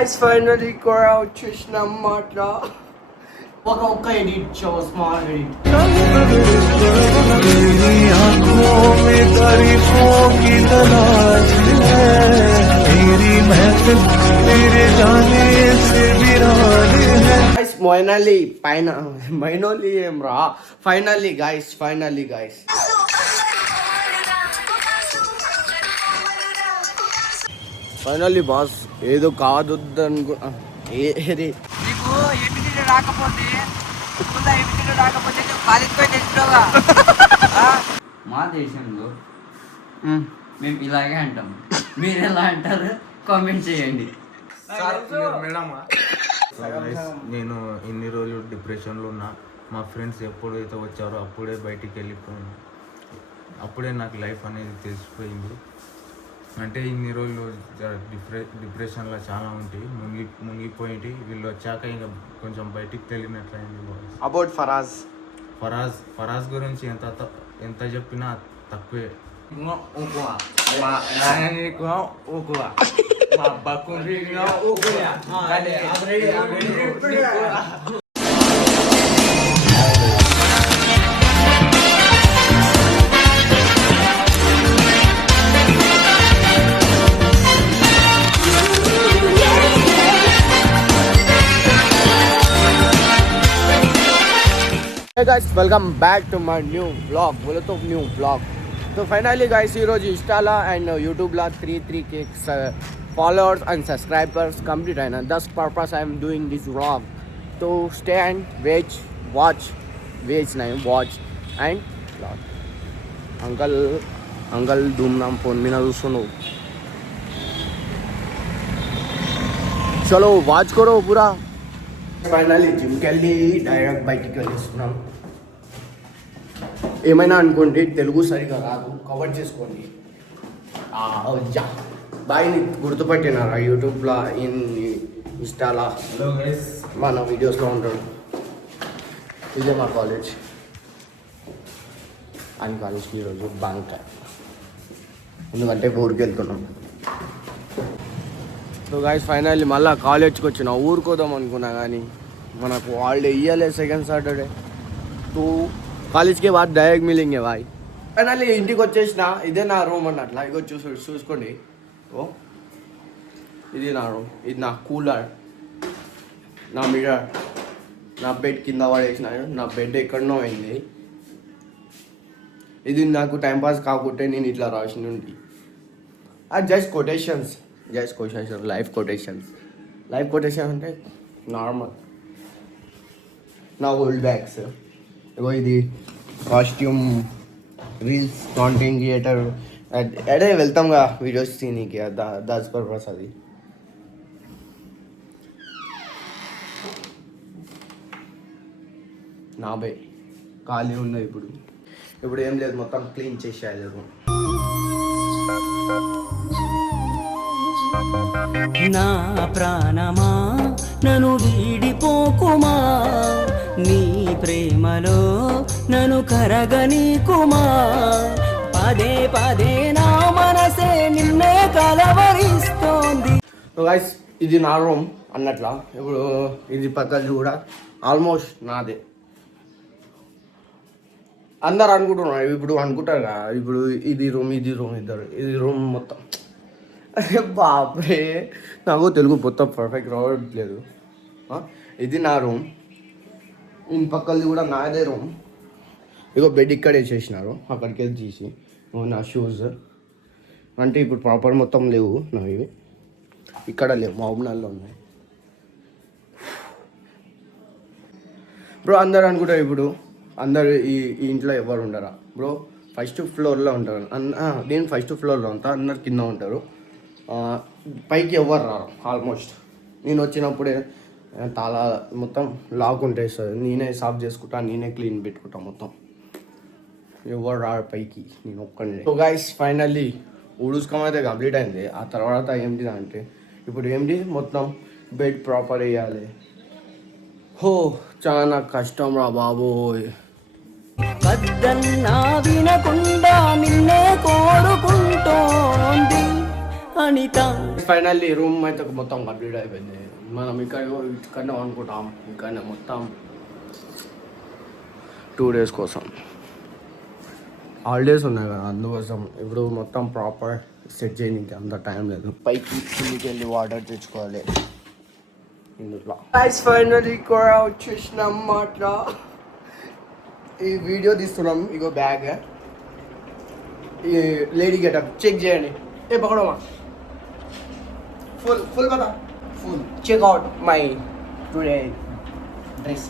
guys, finally Cora వచ్చేసినాం మాట్లా ఒక్క edit show small edit guys finally finally ఏం రా finally guys ఫైనల్లీ బాస్ ఏదో కాదు నీకు ఏపీటీ రాకపోతే కాలేజ్ పోయి తెచ్చుకోగా మా దేశంలో మేము ఇలాగే అంటాం. మీరు ఎలా అంటారు కామెంట్ చేయండి. నేను ఇన్ని రోజులు డిప్రెషన్లో ఉన్నా. మా ఫ్రెండ్స్ ఎప్పుడైతే వచ్చారో అప్పుడే బయటికి వెళ్ళిపోయాను. అప్పుడే నాకు లైఫ్ అనేది తెలిసిపోయింది. అంటే ఇన్ని రోజులు డిప్రెషన్లో చాలా ఉంటాయి, మునిగిపోయింది. వీళ్ళు వచ్చాక ఇంకా కొంచెం బయటికి తెలియనట్లయింది. అబౌట్ ఫరాజ్ గురించి ఎంత చెప్పినా తక్కువే. Hey guys, welcome back to my new vlog. So finally guys, ఈరోజు ఇన్స్టాలో అండ్ యూట్యూబ్లో 3k followers and subscribers complete అయినా. Thus purpose I am doing this vlog. So stay and watch and vlog. Uncle ధూమ్నామ్ phone మీద చూస్తున్నావు. చలో watch కరో పూరా. ఫైనల్లీ జిమ్కి వెళ్ళి డైరెక్ట్ బయటికి వెళ్ళిస్తున్నాం. ఏమైనా అనుకోండి, తెలుగు సరిగా రాదు, కవర్ చేసుకోండి. బాయ్ని గుర్తుపట్టినారా యూట్యూబ్లో, ఇన్స్టాలో, మన వీడియోస్లో ఉంటాడు. ఇదే మా కాలేజ్. అని కాలేజ్కి ఈరోజు బంక్, ఎందుకంటే ఊరికి వెళ్తున్నాం. సో గాయస్ ఫైనల్లీ మళ్ళీ కాలేజ్కి వచ్చిన. ఊరుకోదాం అనుకున్నా కానీ మనకు హాలిడే ఇయ్యలేదు సెకండ్ సాటర్డే. तो कॉलेज के बाद डायरेक्ट मिलेंगे भाई. ఫైనల్లీ ఇంటికి వచ్చేసిన. ఇదే నా రూమ్ అన్నట్లా. ఇగో చూసుకోండి. ఓ ఇది నా రూమ్, ఇది నా కూలర్, నా మిర్రర్, నా బెడ్ కింద పడేసినాను. నా బెడ్ ఎక్కడనో అయింది. ఇది నాకు టైంపాస్ కాకుంటే నేను ఇట్లా రాసిన ఉండి. అది జస్ట్ కొటేషన్స్, లైఫ్ కొటేషన్ అంటే నార్మల్. నా ఓల్డ్ బ్యాగ్స్. ఇగో ఇది కాస్ట్యూమ్, రీల్స్, కాంటెంట్ క్రియేటర్. అడే వెళ్తాంగా వీడియోస్ తీనికి, దాస్ పర్పస్ అది. నా బై ఖాళీ ఉన్నాయి. ఇప్పుడు ఏం లేదు, మొత్తం క్లీన్ చేసేయాలి. నా ప్రాణమా నన్ను వీడిపోకుమా, నీ ప్రేమలో నన్ను కరగనీకుమా, పదే పదే నా మనసే నిన్నే కలవరిస్తోంది. గైస్ ఇది నా రూమ్ అన్నట్లా. ఇప్పుడు ఇది పక్కది కూడా ఆల్మోస్ట్ నాదే. అందరు అనుకుంటున్నారు, ఇప్పుడు అనుకుంటారు కదా, ఇప్పుడు ఇది రూమ్ మొత్తం. అరే బాప్రే, నాకు తెలుగు మొత్తం పర్ఫెక్ట్ రావట్లేదు. ఇది నా రూమ్, ఇన్ పక్కది కూడా నాదే రూమ్. ఇగో బెడ్ ఇక్కడ వేసేసినారు, అక్కడికి వెళ్ళి తీసి. నా షూస్ అంటే ఇప్పుడు ప్రాపర్ మొత్తం లేవు నావి, ఇక్కడ లేవు, మహబూబ్నగర్లో ఉన్నాయి. బ్రో అందరు అనుకుంటారు ఇప్పుడు, అందరు ఈ ఇంట్లో ఎవరు ఉండరా బ్రో? ఫస్ట్ ఫ్లోర్లో ఉంటారు. నేను ఫస్ట్ ఫ్లోర్లో ఉంటా, అందరు కింద ఉంటారు. పైకి ఎవరు రారు ఆల్మోస్ట్. నేను వచ్చినప్పుడే తాళా మొత్తం లాక్ ఉంటేస్తుంది. నేనే సాఫ్ చేసుకుంటా, నేనే క్లీన్ పెట్టుకుంటా మొత్తం. ఎవరు రారు పైకి, నేను ఒక్కడే. సో గైస్ ఫైనల్లీ ఊడుస్కం అయితే కంప్లీట్ అయింది. ఆ తర్వాత ఏంటి అంటే ఇప్పుడు ఏంటి మొత్తం బెడ్ ప్రాపర్ వేయాలి. హో చాలా కష్టం రా బాబోయ్. వద్దన్నా వినకుండా నిన్నే కోరుకుంటోంది అనిత. ఫైనల్లీ రూమ్ అయితే మొత్తం కంప్లీట్ అయిపోయింది. మనం ఇక్కడనే అనుకుంటాం, ఇక్కడనే మొత్తం 2 days కోసం హాలిడేస్ ఉన్నాయి కదా, అందుకోసం ఇప్పుడు మొత్తం ప్రాపర్ సెట్ చేయడానికి అంత టైం లేదు. పైకి కిందికి వెళ్ళి వాటర్ తెచ్చుకోవాలి ఇందులో. ఫైనల్లీ కూడా వచ్చేసినాం మాట. ఈ వీడియో తీస్తున్నాం. ఇగో బ్యాగ్, ఈ లేడీ గెటప్ చెక్ చేయండి. ఏ పక్కడమా ఫుల్ కదా, full check out my today dress.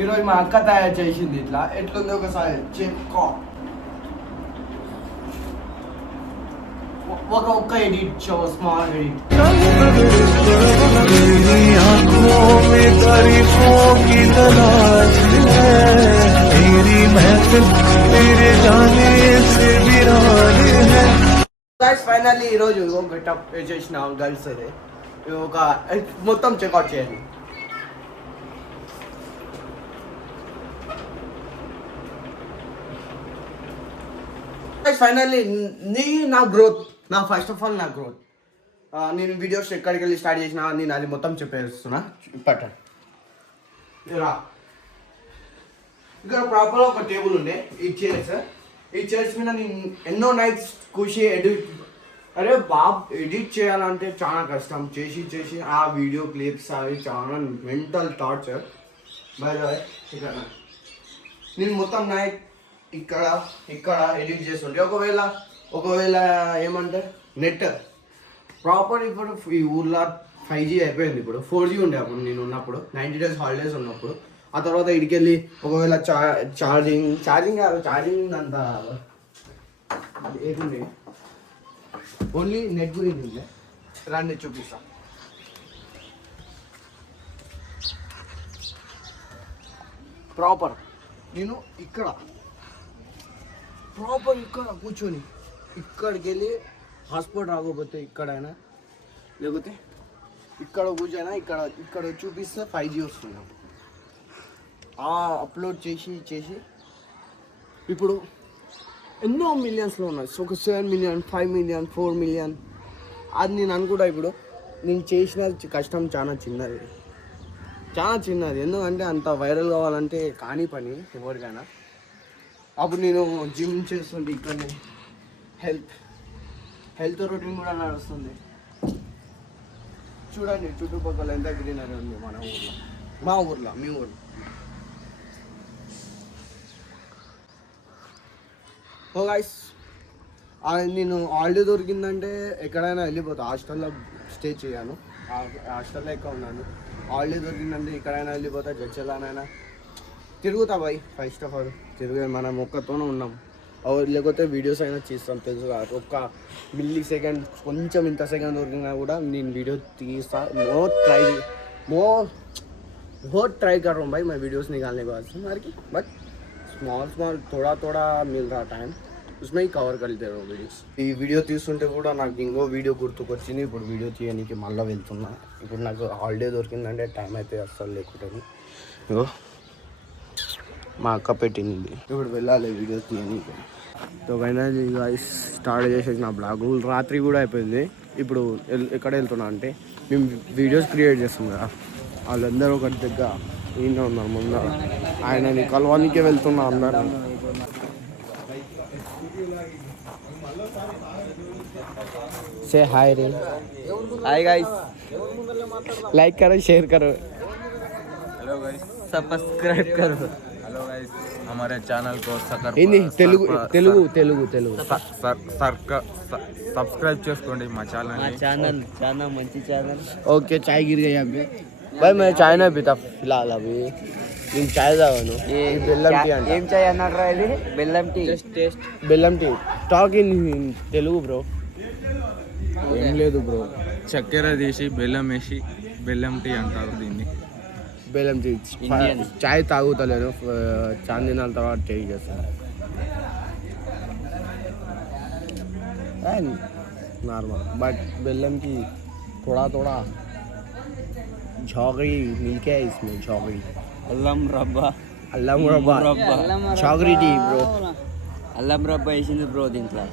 ఈరోజు మా అక్క తయారు చేసింది. ఇట్లా ఎట్లుంది ఒకసారి చెక్. ఒక్క ఎడిట్, స్మాల్ ఎడిట్. ఫైనల్లీ ఈరోజు గెటప్ చేసిన గర్ల్స్ అది ఒక మొత్తం చెక్అవుట్ చేయాలి. ఫైనల్లీ నా గ్రోత్, నా ఫస్ట్ ఆఫ్ ఆల్ నా గ్రోత్. నేను వీడియోస్ ఎక్కడికి వెళ్ళి స్టార్ట్ చేసిన నేను అది మొత్తం చెప్పేస్తున్నా. పట్టండి. ఇక్కడ ప్రాపర్ ఒక టేబుల్ ఉండే. ఈ చైర్స్ మీద నేను ఎన్నో నైట్స్ కూర్చి అరే బాబ్ ఎడిట్ చేయాలంటే చాలా కష్టం. చేసి ఆ వీడియో క్లిప్స్ అవి చాలా mental torture. By the way ఇక్కడ నేను మొత్తం నైట్ ఇక్కడ ఎడిట్ చేస్తుంటే ఒకవేళ ఏమంటే నెట్ ప్రాపర్ ఇప్పుడు ఈ ఊర్లో 5G అయిపోయింది. ఇప్పుడు 4G ఉండే అప్పుడు నేను ఉన్నప్పుడు 90 days హాలిడేస్ ఉన్నప్పుడు. ఆ తర్వాత ఇడికెళ్ళి ఒకవేళ ఛార్జింగ్ అంత ఏముంది, ఓన్లీ నెట్ గురించి ఉంది. రండి చూపిస్తా. ప్రాపర్ నేను ఇక్కడ కూర్చొని ఇక్కడికి వెళ్ళి హాస్పిటల్ రాకపోతే ఇక్కడైనా లేకపోతే ఇక్కడ కూర్చొని ఇక్కడ చూపిస్తే 5G వస్తుంది. అప్లోడ్ చేసి ఇప్పుడు ఎన్నో మిలియన్స్లో ఉన్నాయి. సో ఒక 7 million, 5 million, 4 million. అది నేను అనుకుంటా. ఇప్పుడు నేను చేసిన కష్టం చాలా చిన్నది. ఎందుకంటే అంత వైరల్ కావాలంటే కాని పని ఎవరికైనా. అప్పుడు నేను జిమ్ చేస్తుంటే ఇక్కడనే హెల్త్ రొటీన్ కూడా నడుస్తుంది. చూడండి చుట్టుపక్కల ఎంత గ్రీనరీ ఉంది మన ఊర్లో, మీ ఊర్లో. ఓ గైస్, నేను హాలిడే దొరికిందంటే ఎక్కడైనా వెళ్ళిపోతా. హాస్టల్లో స్టే చేయను, హాస్టల్లో ఎక్కువ ఉన్నాను. హాలిడే దొరికిందంటే ఎక్కడైనా వెళ్ళిపోతా. జడ్చెల్లానైనా తిరుగుతా బాయ్. ఫస్ట్ ఆఫ్ ఆల్ మనం ఒక్కతోనే ఉన్నాం. లేకపోతే వీడియోస్ అయినా చేస్తాం, తెలుసు కాదు. ఒక్క మిల్లీ సెకండ్ కొంచెం ఇంత సెకండ్ దొరికినా కూడా నేను వీడియో తీస్తా. बहुत ट्राई कर रहा हूँ भाई मैं वीडियोस निकालने के बाद की, बट स्मॉल थोड़ा मिल रहा टाइम, उसमें ही कवर कर लेते रहो वीडियोस. ఈ వీడియో తీస్తుంటే కూడా నాకు ఇంకో వీడియో గుర్తుకొచ్చింది. ఇప్పుడు వీడియో తీయడానికి మళ్ళీ వెళ్తున్నా. ఇప్పుడు నాకు హాలిడే దొరికిందంటే టైం అయితే అస్సలు లేకుంటుంది. ఇగో మా అక్క పెట్టింది. ఇప్పుడు వెళ్ళాలి వీడియో తీయడానికి. సో ఫైనల్ గైస్ స్టార్ట్ చేసేసి నా బ్లాగ్ రాత్రి కూడా అయిపోయింది. ఇప్పుడు ఎక్కడ వెళ్తున్నా అంటే మేము వీడియోస్ క్రియేట్ చేస్తాం కదా, వాళ్ళందరూ ఒకటి దగ్గర ఈయన ఉన్నారు ముందర. ఆయనని కలవానికే వెళ్తున్నా అందరూ. से हाय रे, हाय गाइस, लाइक करो, शेयर करो, हेलो गाइस, सब्सक्राइब करो. हेलो गाइस, हमारे चैनल को हिंदी తెలుగు సబ్స్క్రైబ్ చేసుకోండి మా ఛానల్. ఛానల్ మంచి ఛానల్. ओके चाय गिर गई यहाँ पे भाई. मैं चाय नहीं पीता फिलहाल अभी. నేను చాయ్ తాగాను. బెల్లం టీ అంట. ఏం చాయ్ అన్నారా ఇది? బెల్లం టీ. బెల్లం tea. Talk in Telugu bro. ఏం లేదు బ్రో, చక్కెర తీసి బెల్లం వేసి బెల్లం టీ అంటారు దీన్ని. బెల్లం టీ. చాయ్ తాగుతలేను, చాందినాల తర్వాత టీ చేస్తాను. నార్మల్, బట్ బెల్లం టీ थोड़ा చౌగరి మిల్కే ఇస్మే చౌగరి అల్లం రబ్బా అల్లం రబ్బా చౌగరి టీ బ్రో. అల్లం రబ్బా వేసింది బ్రో దీంట్లో.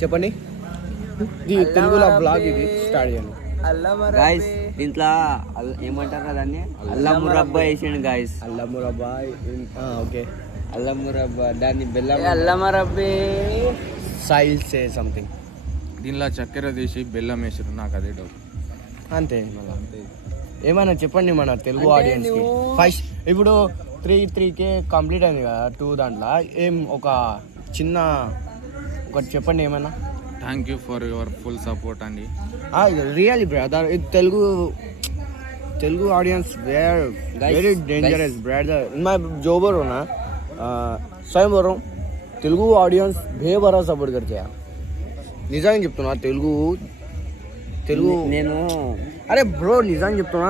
చెప్పండి ఇది తెలుగులో బ్లాగ్ ఇది స్టార్ట్ చేయండి. గాయస్ దీంట్లో ఏమంటారు దాన్ని అల్లం రబ్బా వేసిండు గాయస్. అల్లం రబ్బా ఓకే. అల్లం రబ్బా దాన్ని బెల్లం అల్లం రబ్బే సైల్ సే సంథింగ్. దీనిలో చక్కెర తీసి బెల్లం వేసారు, నాకు అదే డౌట్. అంతే అంతే. ఏమైనా చెప్పండి మన తెలుగు ఆడియన్స్కి. ఫస్ట్ ఇప్పుడు 3K కంప్లీట్ అయింది కదా 2 దాంట్లో. ఏం ఒక చిన్న ఒకటి చెప్పండి ఏమైనా. Thank you for your full support అండి. రియల్లీ బ్రదర్, ఇది Telugu audience very dangerous brother. मैं जो बोल रहा हूँ ना स्वयं बोल रहा हूँ, తెలుగు ఆడియన్స్ బేబరా సపోర్ట్ करते हैं. నిజంగా చెప్తున్నా తెలుగు నేను అరే బ్రో నిజంగా చెప్తున్నా.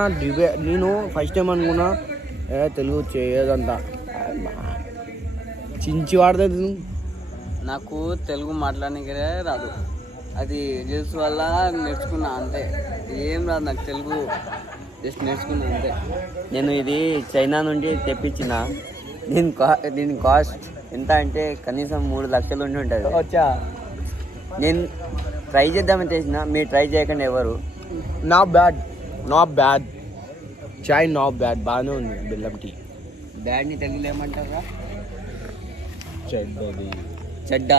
నేను ఫస్ట్ టైం అనుకున్నా తెలుగు చేయదంతా చించి వాడుతుంది. నాకు తెలుగు మాట్లాడడానికి రాదు, అది రీల్స్ వల్ల నేర్చుకున్నా అంతే. ఏం రాదు నాకు తెలుగు, జస్ట్ నేర్చుకున్నా అంతే. నేను ఇది చైనా నుండి తెప్పించిన. దీని కాస్ట్ ఎంత అంటే కనీసం 3 లక్షలు ఉండి ఉంటుంది. వచ్చా నేను ట్రై చేద్దామని చేసిన, మీరు ట్రై చేయకండి ఎవరు. Not bad chai not bad, బాగానే ఉంది బెల్లం టీ. బ్యాడ్ని తెలుగులో ఏమంటారా? చెడ్డది చెడ్డ.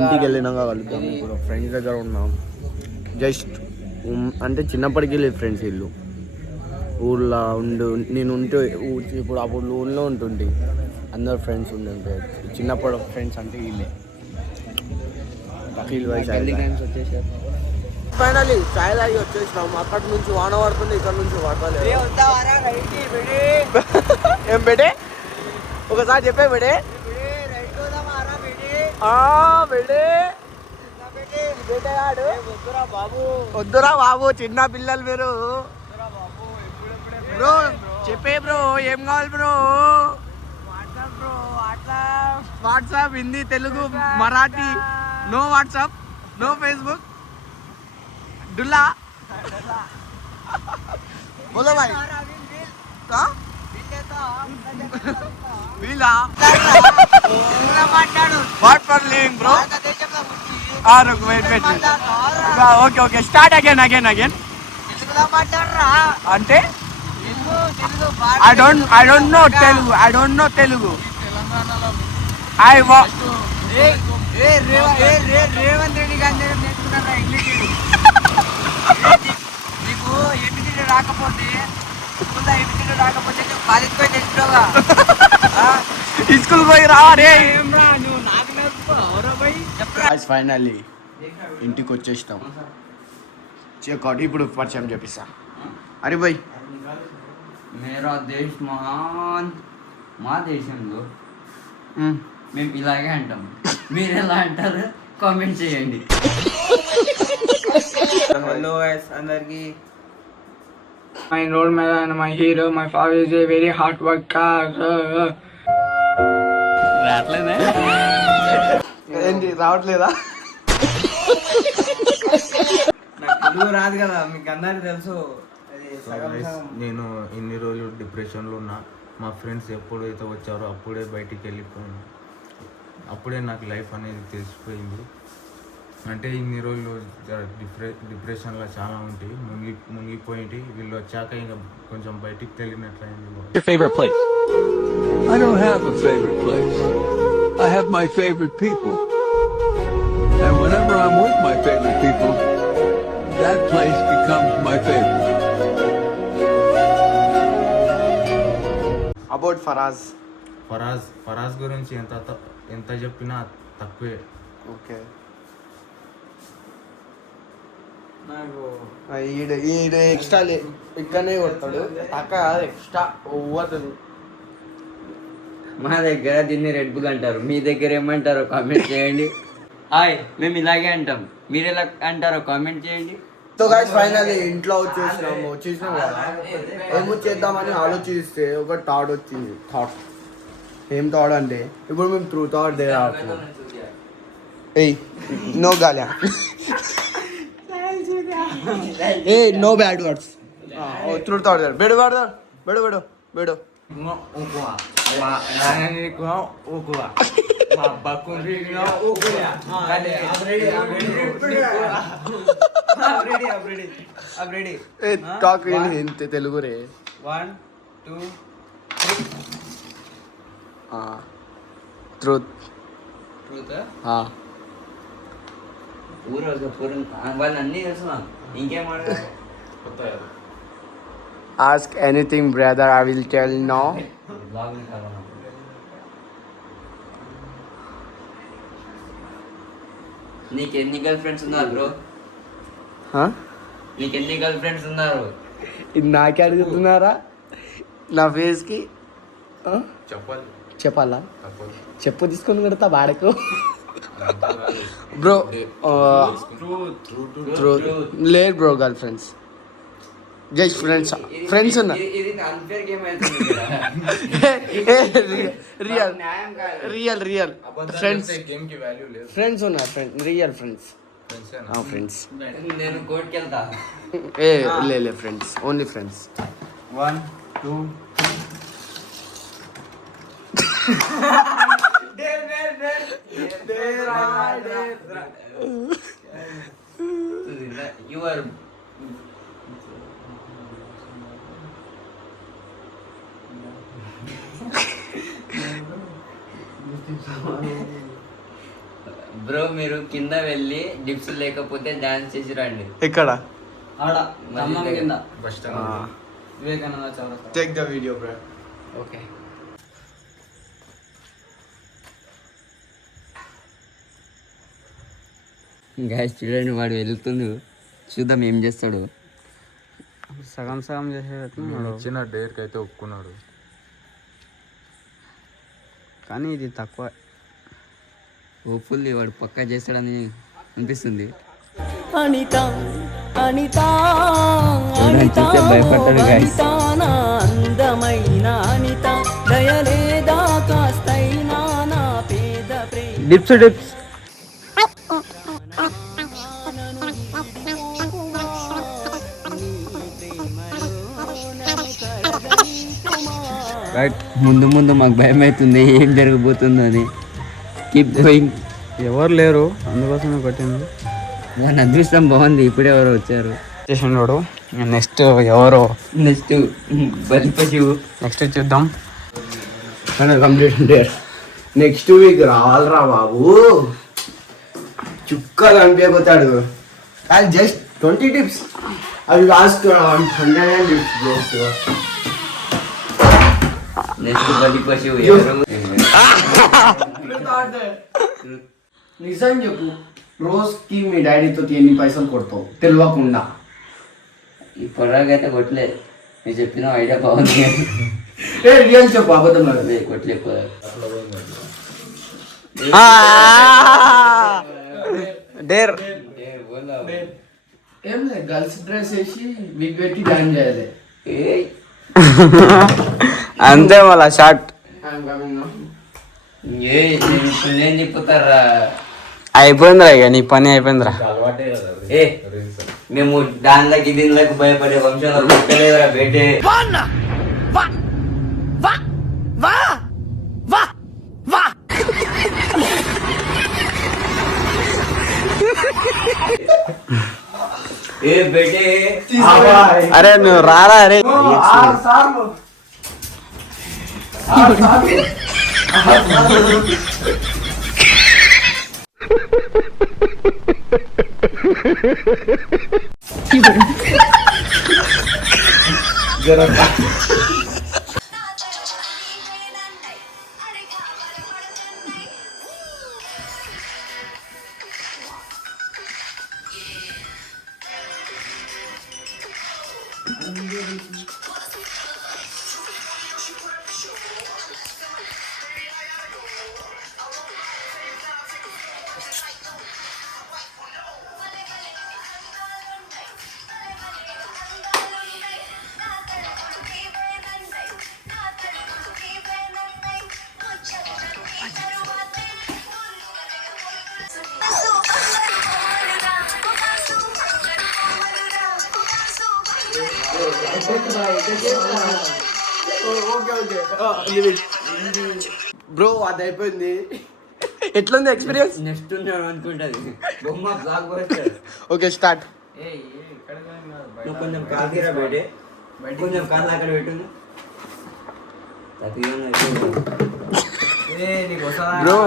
ఇంటికి వెళ్ళినాక కలుద్దాం. ఇప్పుడు ఫ్రెండ్స్ దగ్గర ఉన్నాం. జస్ట్ అంటే చిన్నప్పటికి వెళ్ళి ఫ్రెండ్స్ ఇల్లు ఊళ్ళో నేను ఉంటే ఇప్పుడు అప్పుడు ఊళ్ళో ఉంటుంటే అందరు ఫ్రెండ్స్ ఉండే. చిన్నప్పుడు ఫ్రెండ్స్ అంటే వీళ్ళే. వచ్చేసారు. ఫైనలీ చాయ్ తాగి వచ్చేసినాం. అక్కడి నుంచి వాన పడుతుంది, ఇక్కడ నుంచి పడతలేదు. ఏం బెడే ఒకసారి చెప్పే బెడే వద్దురా బాబు, చిన్న పిల్లలు మీరు. బ్రో చెప్పే బ్రో, ఏం కావాలి bro? WhatsApp Hindi Telugu Marathi. No WhatsApp, no Facebook. డుల్లా बोलो भाई వీలా what for living bro. Wait okay start again అంటే I don't know Telugu. Revanth Reddy గారి నేర్చుకున్నారా ఇంగ్లీష్? నీకు ఏబిసిడి రాకపోతే బాధిపోయి నేర్చుకోగా స్కూల్ పోయి రా రే. నువ్వు నాకు నేర్చుకో. ఫైనల్లీ ఇంటికి వచ్చేసినాం. చెక్అవుట్. ఇప్పుడు పరిచయం చెప్పిస్తా. అరే భయ్, మేరా దేశ్ మహాన్. మా దేశంలో మేము ఇలాగే అంటాం, మీరు ఎలా అంటారు కామెంట్ చేయండి. హలో గైస్ అందరికి. My role model and my hero, my father is a very hard worker. ఏంటి రావట్లేదా? నాకు తెలుగు రాదు కదా, మీకు అందరికి తెలుసు. నేను ఇన్ని రోజులు డిప్రెషన్లో ఉన్నా. మా ఫ్రెండ్స్ ఎప్పుడైతే వచ్చారో అప్పుడే బయటికి వెళ్ళిపోయాను. అప్పుడే నాకు లైఫ్ అనేది తెలిసిపోయింది. అంటే ఇన్ని రోజులు డిప్రెషన్లో చాలా ఉంటాయి, మునిగిపోయింది. వీళ్ళు వచ్చాక ఇంకా కొంచెం బయటికి తెలియనట్లయింది. Your favorite place? I don't have a favorite place. I have my favorite people. And whenever I'm with my favorite people, that place becomes my favorite. About Faraz గురించి ఎంత చెప్పినా తక్కువే. ఓకే, నాకు ఈడ ఎక్స్ట్రా ఇక్కడనే కొడతాడు. అక్క ఎక్స్ట్రా ఓవర్. మా దగ్గర దీన్ని రెడ్ బుల్ అంటారు, మీ దగ్గర ఏమంటారో కామెంట్ చేయండి. హాయ్, మేము ఇలాగే అంటాం, మీరు ఎలా అంటారో కామెంట్ చేయండి. సో గైస్ ఫైనల్లీ ఇంట్లో వచ్చేసినాం కదా. ఏమో చేద్దామని ఆలోచిస్తే ఒక థాట్ వచ్చింది. ఏం థాట్ అంటే ఇప్పుడు మేము త్రూ థాట్ దే ఆడుతున్నాం. ఏయ్ నో గాలి ఏ no bad words through thought బెడు వాడదా బెడు బెడు బెడు టాక్ ఇంత తెలుగు రే 1 2 ట్రూత్ ట్రూత్ ఊరు పూరం వాళ్ళు అన్నీ తెలుసు నాకు ఇంకేం మాట్లాడారు ask anything brother I will tell no నీకు ఎన్ని గర్ల్ ఫ్రెండ్స్ ఉన్నారు బ్రో నీకు ఎన్ని గర్ల్ ఫ్రెండ్స్ ఉన్నారు ఇది నాకే అడుగుతున్నారా నా ఫేస్కి చెప్పాలా చెప్పు తీసుకొని కొడతా వాడకు బ్రో లేదు bro girl friends just friends ఉన్నా ఇది అన్ఫేర్ గేమ్ అవుతుంది రియల్ ఫ్రెండ్స్ ఉన్నారు రియల్ ఫ్రెండ్స్ నేను కోర్టుకి వెళ్తా లే friends only friends 1 2 You are bro మీరు కింద వెళ్ళి డిప్స్ లేకపోతే డాన్స్ చేసి రండి ఎక్కడ ఆడ ఖమ్మం కింద బస్ స్టాండ్ వివేకానంద చౌరస్తా take the video bro okay guys చూడండి వాడు వెళ్తుంది చూద్దాం ఏం చేస్తాడు సగం చేసేటట్టు ఇచ్చిన డేర్కి అయితే ఒప్పుకున్నాడు కానీ ఇది తక్కువ హోప్ఫుల్లీ వాడు పక్కా చేస్తాడని అనిపిస్తుంది అనిత అనిత అనిత భయపడ్డాడు guys. నా అందమైన అనిత దయలేదా కాస్తైనా నా పేద ప్రేమ డిప్స్ రైట్ ముందు మాకు భయం అవుతుంది ఏం జరగబోతుందో అని కీప్ గోయింగ్ ఎవరు లేరు అందుకోసమే కొట్టింది దాని అదృష్టం బాగుంది ఇప్పుడే ఎవరో వచ్చారు చేసినోడు నెక్స్ట్ ఎవరో నెక్స్ట్ బలిపశివు నెక్స్ట్ చూద్దాం కంప్లీట్ డేర్ నెక్స్ట్ వీక్ రావాలరా బాబు చుక్కలు అనిపించబోతాడు అది జస్ట్ 20 టిప్స్ అవి లాస్ట్ 100 టిప్స్ బ్రో నెక్స్ట్ బలిపశివు ఎవరు నిజం చెప్పు రోజుకి మీ డాడీతో ఎన్ని పైసలు కొడతావు తెలియకుండా ఇప్పటిదాకైతే కొట్టలేదు నేను చెప్పిన ఐడియా బాగుంది ఏ రియల్ చెప్పు అబద్ధం కొట్టలే డేర్ ఏం లేదు గర్ల్స్ డ్రెస్ వేసి విగ్ పెట్టి డాన్స్ చేయాలి అంతే మళ్ళా షార్ట్ నేను చెప్పుతారా అయిపోయిందిరా ఇక నీ పని అయిపోయిందిరా ఏ మేము దానిలోకి దీనిలోకి భయపడే వంశంలో పుట్టలేదురా బేటే ఏ బేటే అరే నువ్వు రారా అరే బ్రో అది అయిపోయింది. ఎట్లుంది ఎక్స్పీరియన్స్? నెక్స్ట్ ఉన్నాడు అనుకుంటుంది బొమ్మ బ్లాక్ పోస్తారు. Okay start. నువ్వు కొంచెం కాలు తీరా బయటే, కొంచెం కాళ్ళు అక్కడ పెట్టు. Bro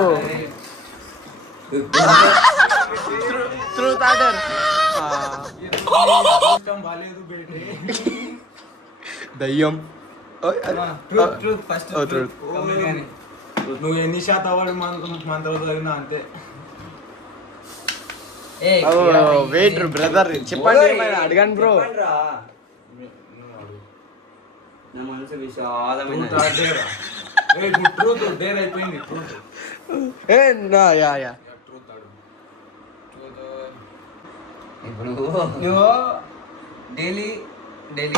truth order. దయ్యం. నువ్వు ఎన్ని శాతం అవ్వాలి మంత్రాలు చదివినా అంతే. వెయిట్ బ్రదర్ చెప్పండి, అడగండి బ్రో. నా మనసు విశాలమైన ట్రూత్ డేర్ అయిపోయింది. యా ఇప్పుడు నువ్వు డైలీ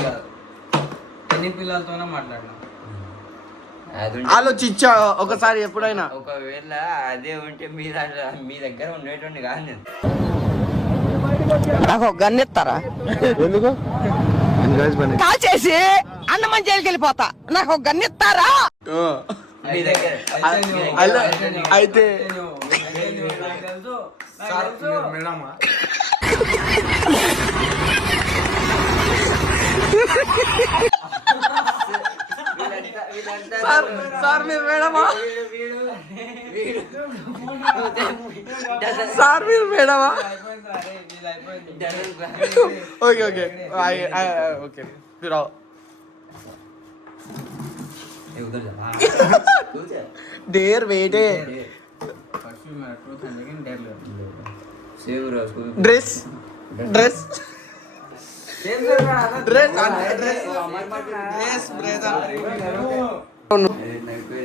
కాదు ఎన్ని పిల్లలతోనే మాట్లాడినా ఆలోచించా ఒకసారి ఎప్పుడైనా. ఒకవేళ అదే ఉంటే మీ దగ్గర ఉండేటువంటి కాదు నేను. నాకు ఒక గన్ ఇస్తారా? ఎందుకు కాల్ చేసి అన్నమని జైలుకి వెళ్ళిపోతా. నాకు ఒక గన్ ఇస్తారా? మీ దగ్గర అయితే మేడమా సార్ మీరు మేడమా? సార్ మీరు మేడమా? ఓకే ఓకే ఓకే రావు. డేర్ వేటే డ్రెస్ డ్రెస్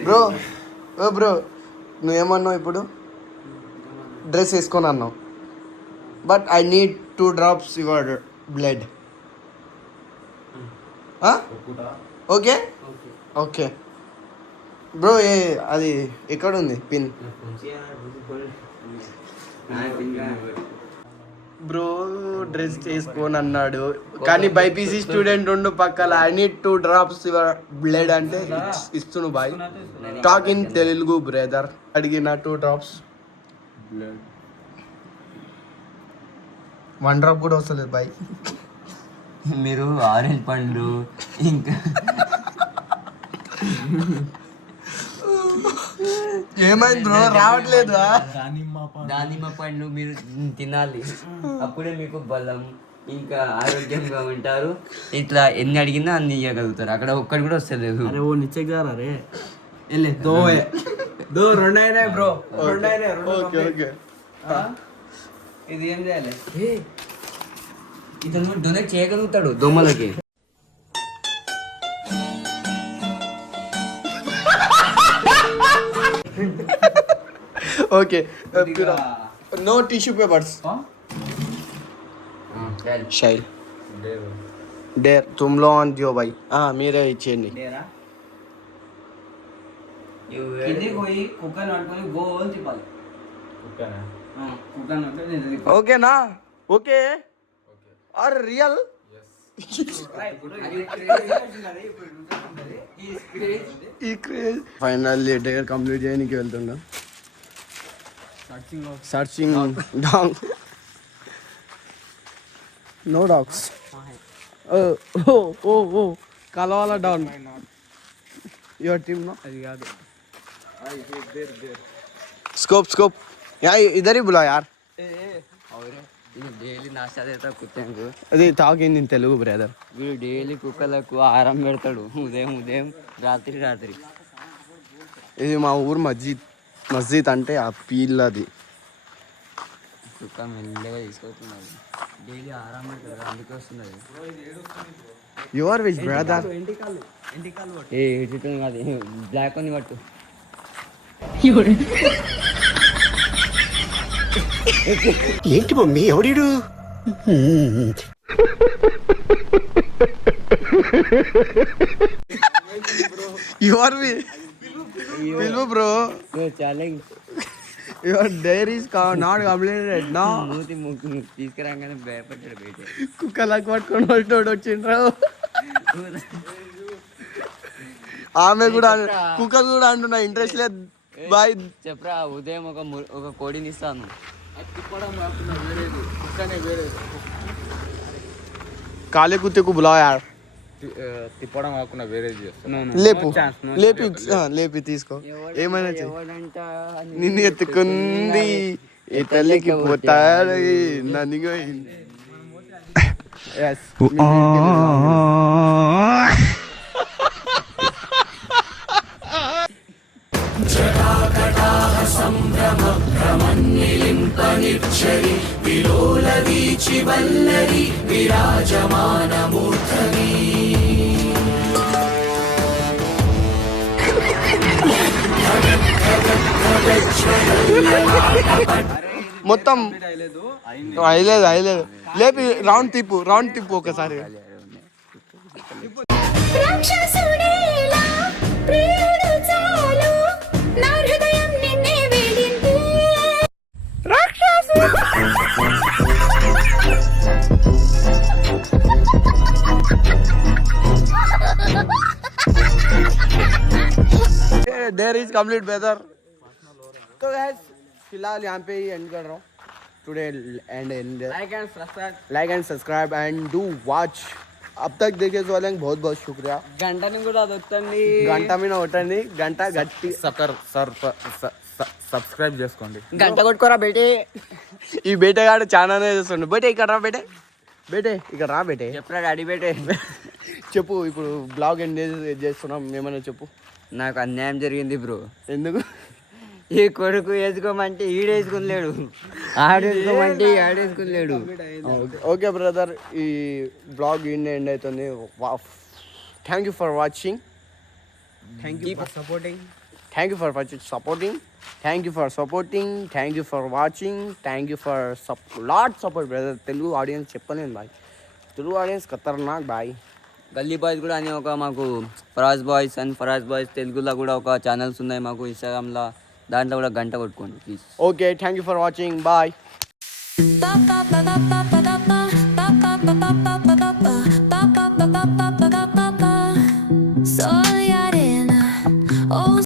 బ్రో. ఓ బ్రో నువ్వేమన్నావు ఇప్పుడు? డ్రెస్ వేసుకొని అన్నావు. But I need 2 drops your blood. Okay okay bro. అది ఎక్కడ ఉంది పిన్? బ్రో డ్రెస్ చేసుకొని అన్నాడు కానీ బైపీసీ స్టూడెంట్ ఉండు పక్కల. I need 2 drops your blood అంటే ఇస్తును బాయ్. Talk in Telugu brother. అడిగిన 2 drops బ్లడ్. 1 drop కూడా వస్తలేదు బాయ్. మీరు ఆరెంజ్ పండ్లు ఇంకా ఏమైంది బ్రో రావట్లేదా? దానిమ్మ పండ్లు మీరు తినాలి, అప్పుడే మీకు బలం ఇంకా ఆరోగ్యంగా ఉంటారు. ఇట్లా ఎన్ని అడిగినా అన్ని ఇవ్వగలుగుతారు. అక్కడ ఒక్కటి కూడా వస్తలేదు. अरे वो नीचे जा रहा रे ले दो है दो రెండైనా బ్రో రెండైనా ఓకే ఓకే. ఇది ఏం చేయాలి? ఇతను డొనేట్ చేయగలుగుతాడు దొమ్మలకి. Okay no tissue papers. शैल डेर तुम लो ऑन दियो भाई. మీరే ఇచ్చేయండి. కిందికి పోయి కుక్కని పట్టుకొని గోల్ తిప్పాలి. కుక్కని పట్టుకొని ఓకేనా? Okay are real? Finally dare complete చేయడానికి వెళ్తున్నా. Searching dog. No dogs. ఓ కలవాల డౌన్ యువర్ టీమ్ నో. అది కాదు స్కోప్ స్కోప్ इधर ही बुला यार. డైలీ నాశా చేస్తా కుక్కకు. అది తాగింది తెలుగు బ్రదర్. వీడు డైలీ కుక్కలకు ఆహారం పెడతాడు ఉదయం రాత్రి. ఇది మా ఊరు మస్జిద్ అంటే ఆ పీల్లది. కుక్క మెల్లగా తీసుకొస్తున్నది. డైలీ ఆహారం పెడతాడు అందుకే వస్తున్నది. Your which brother? ఏ ఎటు కాదు బ్లాక్ అని పట్టు. ఏంటి మమ్మీ ఎవడీడు? యువర్ పిలువు bro. Challenge your diary is not completed no. మూతి తీసుకురాగానే భయపడ్డాడు బయట. కుక్కలకు పట్టుకొని వచ్చిండ్రు. ఆమె కూడా కుక్కర్ కూడా అంటున్నా ఇంట్రెస్ట్ లేదు బాయ్. చెప్పరా ఉదయం ఒక కోడిని ఇస్తాను. కాలే కుత్తే కు బులావ్ యార్. తిప్పడం కాకుండా వేరేది చేస్తాను. లేపి తీసుకో. ఏమైనా నిన్ను ఎత్తుకుంది ఏ తల్లికి పోతాడు నన్ను. మొత్తం అయ్యలేదు. లేపి రౌండ్ తిప్పు ఒకసారి. There is complete weather. तो गाइस फिलहाल यहाँ पे ही एंड कर रहा हूँ today and like and subscribe and do watch. अब तक देखे तो वाले बहुत बहुत शुक्रिया. గంటని కూడా వద్దండి, గంట మీద కొట్టండి, గంట గట్టి సబ్స్క్రైబ్ చేసుకోండి. గంట కొట్టుకోరా బేటే. ఈ బేటగాడు చాలానే చేస్తుండు. బేటే ఇక్కడ రా బేటే. చెప్పరా డాడీ బేటే. చెప్పు ఇప్పుడు బ్లాగ్ ఎండ్ చేస్తున్నాం, ఏమైనా చెప్పు. నాకు అన్యాయం జరిగింది బ్రో. ఎందుకు? ఈ కొడుకు వేసుకోమంటే ఈడేసుకునిలేడు, ఆడేసుకోమంటే ఆడేసుకునిలేడు. ఓకే బ్రదర్, ఈ బ్లాగ్ ఎండ్ అవుతుంది. Thank you for watching. Thank you for supporting. Thank you for supporting. Thank you for supporting. Thank you for watching. Thank you for lot support brother. Telugu audience చెప్పలేను బాయ్. Telugu audience ఖతర్నాక్ బాయ్. గల్లీ boys కూడా అని ఒక మాకు ఫరాజ్ బాయ్స్ తెలుగులో కూడా ఒక ఛానల్స్ ఉన్నాయి మాకు ఇన్స్టాగ్రామ్లో. దాంట్లో కూడా గంట కొట్టుకోండి please. Okay, thank you for watching. Bye.